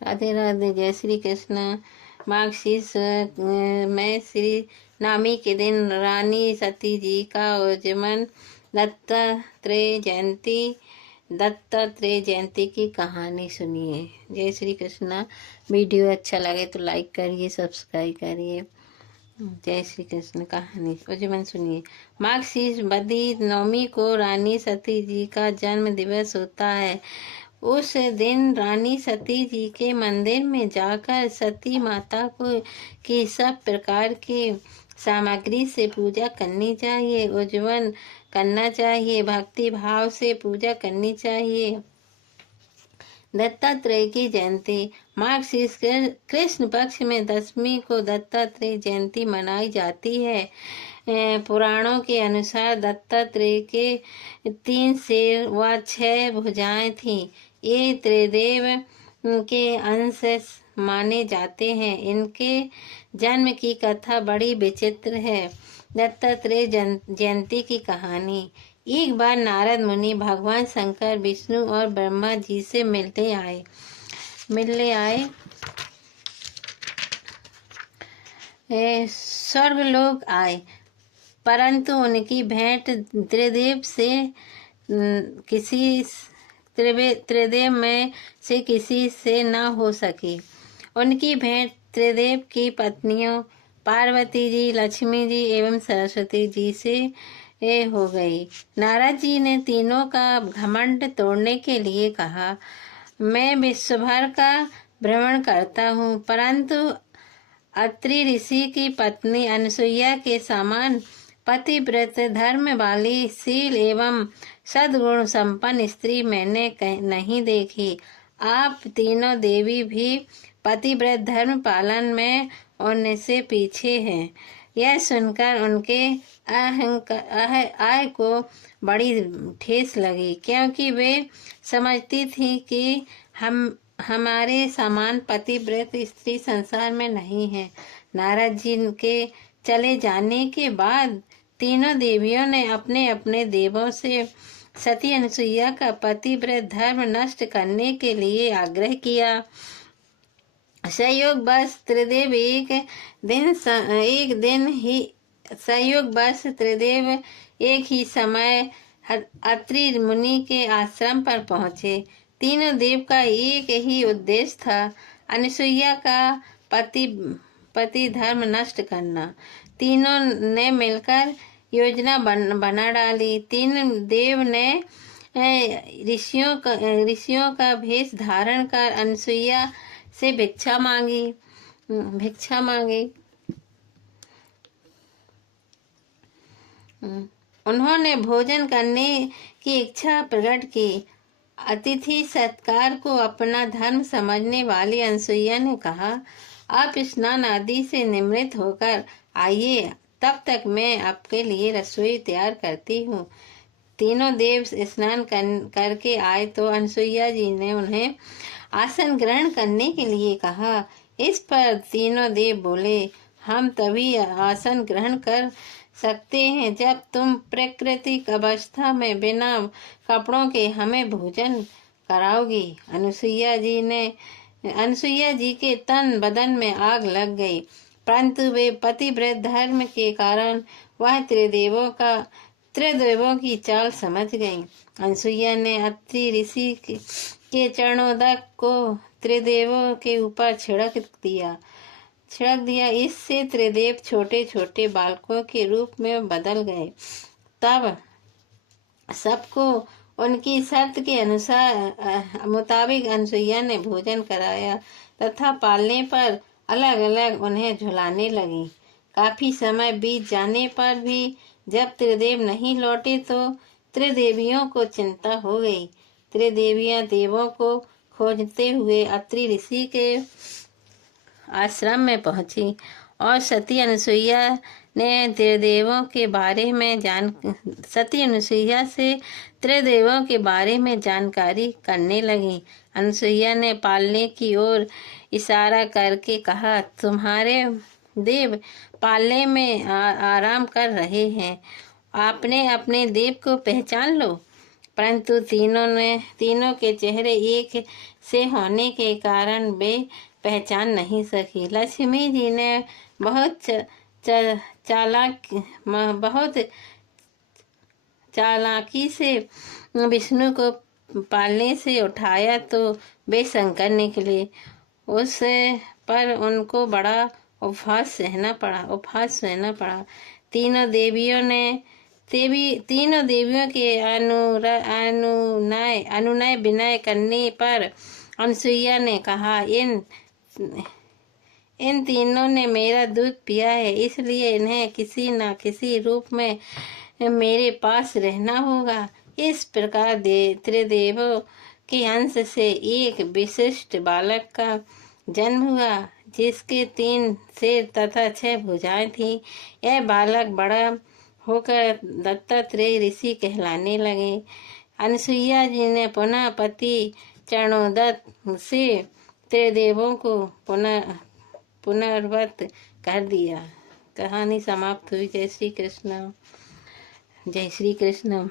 राधे राधे। जय श्री कृष्ण। मार्गशीर्ष में श्री नवमी के दिन रानी सती जी का आगमन, दत्तात्रेय जयंती की कहानी सुनिए। जय श्री कृष्ण। वीडियो अच्छा लगे तो लाइक करिए, सब्सक्राइब करिए। जय श्री कृष्ण। कहानी आगमन सुनिए। मार्गशीर्ष बदी नवमी को रानी सती जी का जन्म दिवस होता है। उस दिन रानी सती जी के मंदिर में जाकर सती माता को की सब प्रकार की सामग्री से पूजा करनी चाहिए, उज्जवल करना चाहिए, भक्ति भाव से पूजा करनी चाहिए। दत्तात्रेय की जयंती। मार्गशीर्ष कृष्ण पक्ष में दशमी को दत्तात्रेय जयंती मनाई जाती है। पुराणों के अनुसार दत्तात्रेय के 3 सिर व 6 भुजाएं थीं। ये त्रिदेव के अंश माने जाते हैं। इनके जन्म की कथा बड़ी विचित्र है। दत्तात्रेय जयंती की कहानी। एक बार नारद मुनि भगवान शंकर, विष्णु और ब्रह्मा जी से मिलने आए। स्वर्गलोक आए, परंतु उनकी भेंट त्रिदेव में से किसी से न हो सकी। उनकी भेंट त्रिदेव की पत्नियों पार्वती जी, लक्ष्मी जी एवं सरस्वती जी से हो गई। नारद जी ने तीनों का घमंड तोड़ने के लिए कहा, मैं विश्वभर का भ्रमण करता हूँ, परंतु अत्रि ऋषि की पत्नी अनसुईया के समान पतिव्रत धर्म वाली शील एवं सद्गुण संपन्न स्त्री मैंने नहीं देखी। आप तीनों देवी भी पतिव्रत धर्म पालन में उनसे पीछे हैं। यह सुनकर उनके आह को बड़ी ठेस लगी, क्योंकि वे समझती थी कि हमारे समान पतिव्रत स्त्री संसार में नहीं है। नारद जी के चले जाने के बाद तीनों देवियों ने अपने अपने देवों से सती अनुसुईया का पतिव्रत धर्म नष्ट करने के लिए आग्रह किया। संयोगवश त्रिदेव एक ही समय अत्रि मुनि के आश्रम पर पहुंचे। तीनों देव का एक ही उद्देश्य था, अनुसुईया का पति धर्म नष्ट करना। तीनों ने मिलकर योजना बना डाली। तीन देव ने ऋषियों का भेष धारण कर अनुसुईया से भिक्षा मांगी। उन्होंने भोजन करने की इच्छा प्रकट की। अतिथि सत्कार को अपना धर्म समझने वाली अनुसुईया ने कहा, आप स्नान आदि से निवृत्त होकर आइए, तब तक मैं आपके लिए रसोई तैयार करती हूँ। तीनों देव स्नान करके आए तो अनुसुईया जी ने उन्हें आसन ग्रहण करने के लिए कहा। इस पर तीनों देव बोले, हम तभी आसन ग्रहण कर सकते हैं जब तुम प्राकृतिक अवस्था में बिना कपड़ों के हमें भोजन कराओगी। अनुसुईया जी के तन बदन में आग लग गई, परंतु वे पतिव्रत धर्म के कारण वह त्रिदेवों की चाल समझ गई। अनुसुईया ने अत्रि ऋषि के चरणोदक को त्रिदेवों के ऊपर छिड़क दिया। इससे त्रिदेव छोटे छोटे बालकों के रूप में बदल गए। तब सबको उनकी शर्त के मुताबिक अनुसुईया ने भोजन कराया तथा पालने पर अलग अलग उन्हें झुलाने लगी। काफी समय बीत जाने पर भी जब त्रिदेव नहीं लौटे तो त्रिदेवियों को चिंता हो गई। त्रिदेवियां देवों को खोजते हुए अत्रि ऋषि के आश्रम में पहुंची और सती अनुसुईया से त्रिदेवों के बारे में जानकारी करने लगी। अनुसुईया ने पालने की ओर इशारा करके कहा, तुम्हारे देव पालने में आराम कर रहे हैं, आपने अपने देव को पहचान लो। परंतु तीनों के चेहरे एक से होने के कारण वे पहचान नहीं सकी। लक्ष्मी जी ने बहुत चालाकी से विष्णु को पालने से उठाया तो वे शंकर निकले। उस पर उनको बड़ा उपहास सहना पड़ा। तीनों देवियों के अनुनय विनय करने पर अनसुईया ने कहा, इन तीनों ने मेरा दूध पिया है, इसलिए इन्हें किसी न किसी रूप में मेरे पास रहना होगा। इस प्रकार त्रिदेवों के अंश से एक विशिष्ट बालक का जन्म हुआ, जिसके 3 सिर तथा 6 भुजाएं थीं। यह बालक बड़ा होकर दत्तात्रेय ऋषि कहलाने लगे। अनसुईया जी ने पुनः पति चरणोदत्त से त्रिदेवों को पुनर्वत कर दिया। कहानी समाप्त हुई। जय श्री कृष्ण। जय श्री कृष्ण।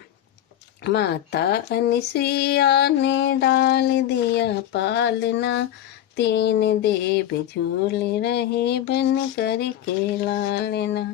माता अनसुईया ने डाल दिया पालना, 3 देव झूल रहे बन कर के लालना।